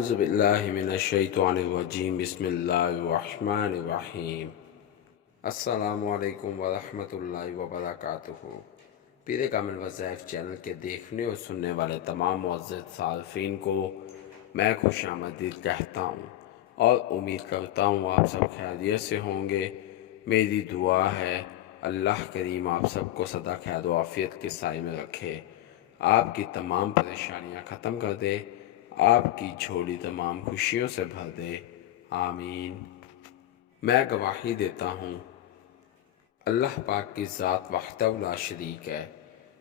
اعوذ باللہ من الشیطان الرجیم بسم اللہ الرحمن الرحیم۔ السلام علیکم ورحمۃ اللہ وبرکاتہ۔ پیر کامل وظائف چینل کے دیکھنے اور سننے والے تمام معزز صارفین کو میں خوش آمدید کہتا ہوں اور امید کرتا ہوں آپ سب خیریت سے ہوں گے۔ میری دعا ہے اللہ کریم آپ سب کو سدا خیر و عافیت کے سائے میں رکھے، آپ کی تمام پریشانیاں ختم کر دے، آپ کی جھولی تمام خوشیوں سے بھر دے، آمین۔ میں گواہی دیتا ہوں اللہ پاک کی ذات وحدہ لا شریک ہے۔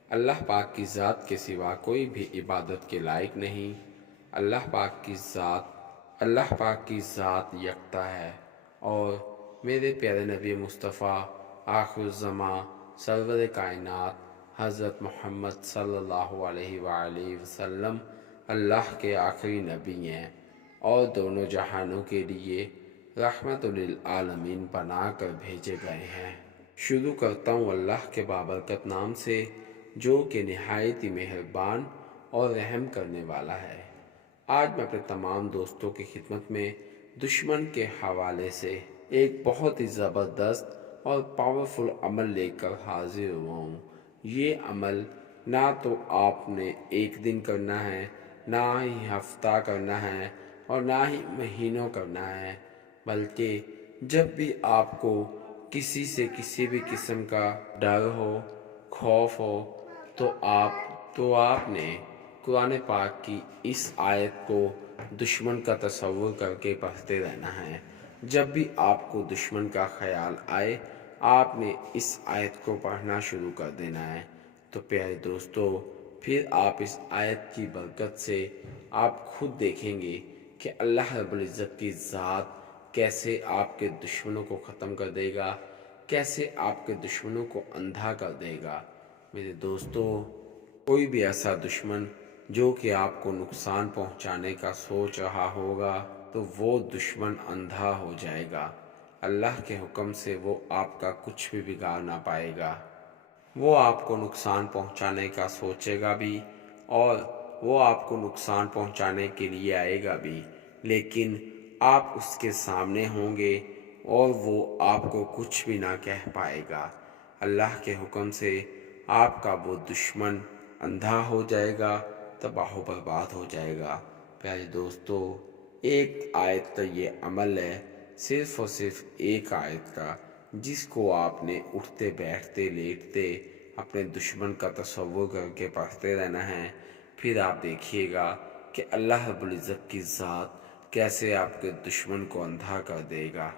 اللہ پاک کی ذات کے سوا کوئی بھی عبادت کے لائق نہیں۔ اللہ پاک کی ذات یکتا ہے اور میرے پیارے نبی مصطفیٰ آخر الزماں سرور کائنات حضرت محمد صلی اللہ علیہ وآلہ وسلم اللہ کے آخری نبی ہیں اور دونوں جہانوں کے لیے رحمت للعالمین بنا کر بھیجے گئے ہیں۔ شروع کرتا ہوں اللہ کے بابرکت نام سے جو کہ نہایت ہی مہربان اور رحم کرنے والا ہے۔ آج میں اپنے تمام دوستوں کی خدمت میں دشمن کے حوالے سے ایک بہت ہی زبردست اور پاورفل عمل لے کر حاضر ہوا ہوں۔ یہ عمل نہ تو آپ نے ایک دن کرنا ہے، نہ ہی ہفتہ کرنا ہے اور نہ ہی مہینوں کرنا ہے، بلکہ جب بھی آپ کو کسی سے کسی بھی قسم کا ڈر ہو، خوف ہو، تو آپ نے قرآن پاک کی اس آیت کو دشمن کا تصور کر کے پڑھتے رہنا ہے۔ جب بھی آپ کو دشمن کا خیال آئے آپ نے اس آیت کو پڑھنا شروع کر دینا ہے۔ تو پیارے دوستو، پھر آپ اس آیت کی برکت سے آپ خود دیکھیں گے کہ اللہ رب العزت کی ذات کیسے آپ کے دشمنوں کو ختم کر دے گا، کیسے آپ کے دشمنوں کو اندھا کر دے گا۔ میرے دوستو، کوئی بھی ایسا دشمن جو کہ آپ کو نقصان پہنچانے کا سوچ رہا ہوگا تو وہ دشمن اندھا ہو جائے گا۔ اللہ کے حکم سے وہ آپ کا کچھ بھی بگاڑ نہ پائے گا۔ وہ آپ کو نقصان پہنچانے کا سوچے گا بھی اور وہ آپ کو نقصان پہنچانے کے لیے آئے گا بھی، لیکن آپ اس کے سامنے ہوں گے اور وہ آپ کو کچھ بھی نہ کہہ پائے گا۔ اللہ کے حکم سے آپ کا وہ دشمن اندھا ہو جائے گا، تباہ و برباد ہو جائے گا۔ پیارے دوستو، ایک آیت کا یہ عمل ہے، صرف اور صرف ایک آیت کا، جس کو آپ نے اٹھتے بیٹھتے لیٹتے اپنے دشمن کا تصور کر کے پڑھتے رہنا ہے۔ پھر آپ دیکھیے گا کہ اللہ رب العزت کی ذات کیسے آپ کے دشمن کو اندھا کر دے گا۔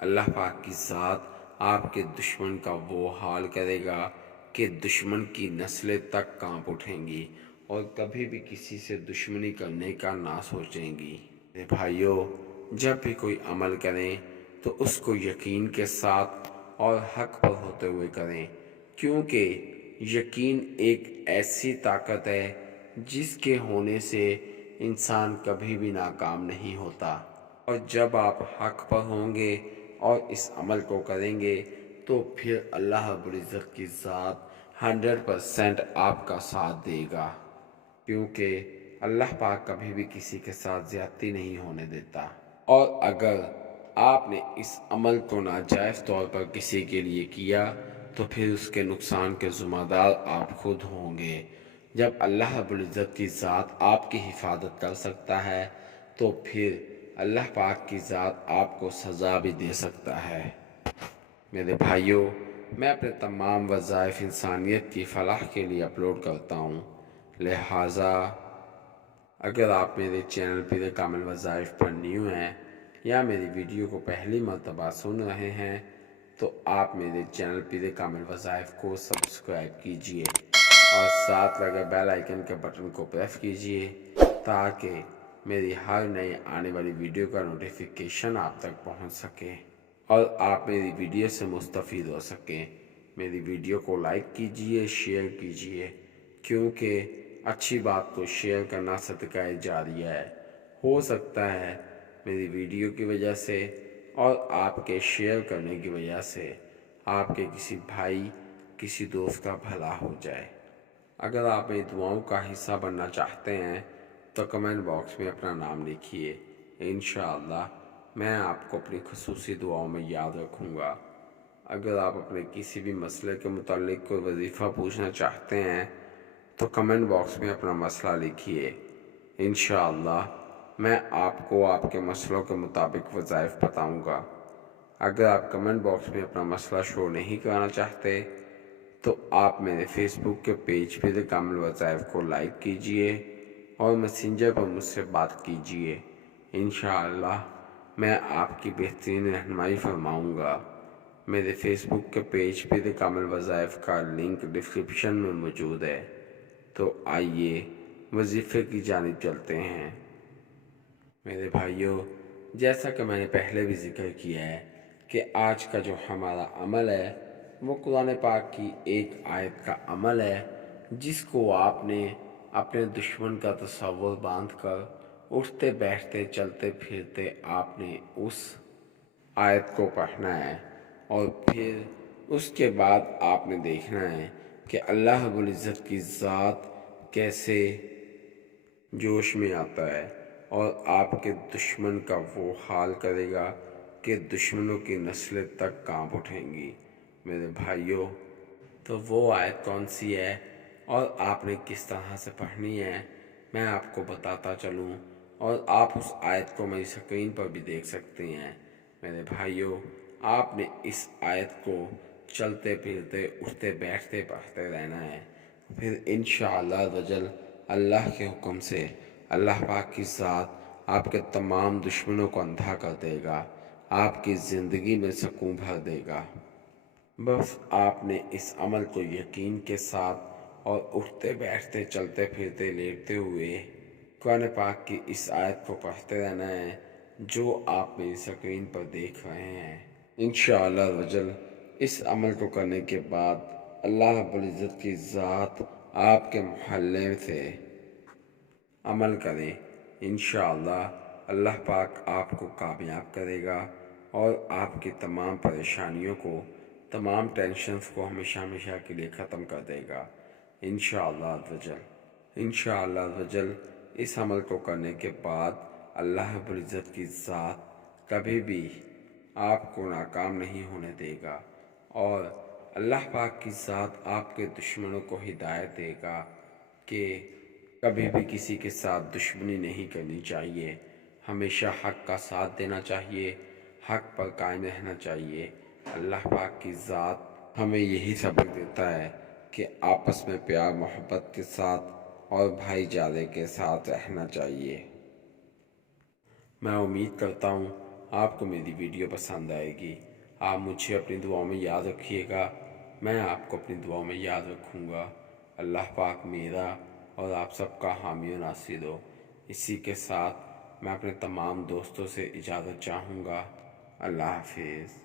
اللہ پاک کی ذات آپ کے دشمن کا وہ حال کرے گا کہ دشمن کی نسلیں تک کانپ اٹھیں گی اور کبھی بھی کسی سے دشمنی کرنے کا نہ سوچیں گی۔ میرے بھائیوں، جب بھی کوئی عمل کریں تو اس کو یقین کے ساتھ اور حق پر ہوتے ہوئے کریں، کیونکہ یقین ایک ایسی طاقت ہے جس کے ہونے سے انسان کبھی بھی ناکام نہیں ہوتا، اور جب آپ حق پر ہوں گے اور اس عمل کو کریں گے تو پھر اللہ رب العزت کی ذات 100% آپ کا ساتھ دے گا، کیونکہ اللہ پاک کبھی بھی کسی کے ساتھ زیادتی نہیں ہونے دیتا۔ اور اگر آپ نے اس عمل کو ناجائز طور پر کسی کے لیے کیا تو پھر اس کے نقصان کے ذمہ دار آپ خود ہوں گے۔ جب اللہ رب العزت کی ذات آپ کی حفاظت کر سکتا ہے تو پھر اللہ پاک کی ذات آپ کو سزا بھی دے سکتا ہے۔ میرے بھائیوں، میں اپنے تمام وظائف انسانیت کی فلاح کے لیے اپلوڈ کرتا ہوں، لہٰذا اگر آپ میرے چینل پیر کامل وظائف پر نیو ہیں یا میری ویڈیو کو پہلی مرتبہ سن رہے ہیں تو آپ میرے چینل پیر کامل وظائف کو سبسکرائب کیجئے اور ساتھ لگے بیل آئیکن کے بٹن کو پریس کیجئے تاکہ میری ہر نئی آنے والی ویڈیو کا نوٹیفیکیشن آپ تک پہنچ سکے اور آپ میری ویڈیو سے مستفید ہو سکیں۔ میری ویڈیو کو لائک کیجئے، شیئر کیجئے، کیونکہ اچھی بات کو شیئر کرنا صدقہ جاریہ ہے۔ ہو سکتا ہے میری ویڈیو کی وجہ سے اور آپ کے شیئر کرنے کی وجہ سے آپ کے کسی بھائی، کسی دوست کا بھلا ہو جائے۔ اگر آپ میری دعاؤں کا حصہ بننا چاہتے ہیں تو کمنٹ باکس میں اپنا نام لکھیے، انشاءاللہ میں آپ کو اپنی خصوصی دعاؤں میں یاد رکھوں گا۔ اگر آپ اپنے کسی بھی مسئلے کے متعلق کوئی وظیفہ پوچھنا چاہتے ہیں تو کمنٹ باکس میں اپنا مسئلہ لکھیے، انشاءاللہ میں آپ کو آپ کے مسئلوں کے مطابق وظائف بتاؤں گا۔ اگر آپ کمنٹ باکس میں اپنا مسئلہ شو نہیں کرانا چاہتے تو آپ میرے فیس بک کے پیج پہ کامل وظائف کو لائک کیجئے اور میسنجر پر مجھ سے بات کیجئے، انشاءاللہ میں آپ کی بہترین رہنمائی فرماؤں گا۔ میرے فیس بک کے پیج پہ کامل وظائف کا لنک ڈسکرپشن میں موجود ہے، تو آئیے وظیفے کی جانب چلتے ہیں۔ میرے بھائیوں، جیسا کہ میں نے پہلے بھی ذکر کیا ہے کہ آج کا جو ہمارا عمل ہے وہ قرآن پاک کی ایک آیت کا عمل ہے، جس کو آپ نے اپنے دشمن کا تصور باندھ کر اٹھتے بیٹھتے چلتے پھرتے آپ نے اس آیت کو پڑھنا ہے، اور پھر اس کے بعد آپ نے دیکھنا ہے کہ اللہ رب العزت کی ذات کیسے جوش میں آتا ہے اور آپ کے دشمن کا وہ حال کرے گا کہ دشمنوں کی نسلیں تک کانپ اٹھیں گی۔ میرے بھائیوں، تو وہ آیت کون سی ہے اور آپ نے کس طرح سے پڑھنی ہے میں آپ کو بتاتا چلوں، اور آپ اس آیت کو میری سکرین پر بھی دیکھ سکتے ہیں۔ میرے بھائیوں، آپ نے اس آیت کو چلتے پھرتے اٹھتے بیٹھتے پڑھتے رہنا ہے، پھر انشاءاللہ رجل اللہ کے حکم سے اللہ پاک کی ذات آپ کے تمام دشمنوں کو اندھا کر دے گا، آپ کی زندگی میں سکون بھر دے گا۔ بس آپ نے اس عمل کو یقین کے ساتھ اور اٹھتے بیٹھتے چلتے پھرتے لیٹتے ہوئے قرآن پاک کی اس آیت کو پڑھتے رہنا ہے جو آپ میری سکرین پر دیکھ رہے ہیں۔ انشاءاللہ رجل اس عمل کو کرنے کے بعد اللہ رب العزت کی ذات آپ کے محلے سے عمل کریں، انشاءاللہ اللہ پاک آپ کو کامیاب کرے گا اور آپ کی تمام پریشانیوں کو، تمام ٹینشنز کو ہمیشہ ہمیشہ کے لیے ختم کر دے گا، انشاءاللہ رجل۔ انشاءاللہ رجل اس عمل کو کرنے کے بعد اللہ رب العزت کی ذات کبھی بھی آپ کو ناکام نہیں ہونے دے گا، اور اللہ پاک کی ذات آپ کے دشمنوں کو ہدایت دے گا کہ کبھی بھی کسی کے ساتھ دشمنی نہیں کرنی چاہیے، ہمیشہ حق کا ساتھ دینا چاہیے، حق پر قائم رہنا چاہیے۔ اللہ پاک کی ذات ہمیں یہی سبق دیتا ہے کہ آپس میں پیار محبت کے ساتھ اور بھائی چارے کے ساتھ رہنا چاہیے۔ میں امید کرتا ہوں آپ کو میری ویڈیو پسند آئے گی۔ آپ مجھے اپنی دعاؤں میں یاد رکھیے گا، میں آپ کو اپنی دعاؤں میں یاد رکھوں گا۔ اللہ پاک میرا اور آپ سب کا حامی و ناصر ہو۔ اسی کے ساتھ میں اپنے تمام دوستوں سے اجازت چاہوں گا۔ اللہ حافظ۔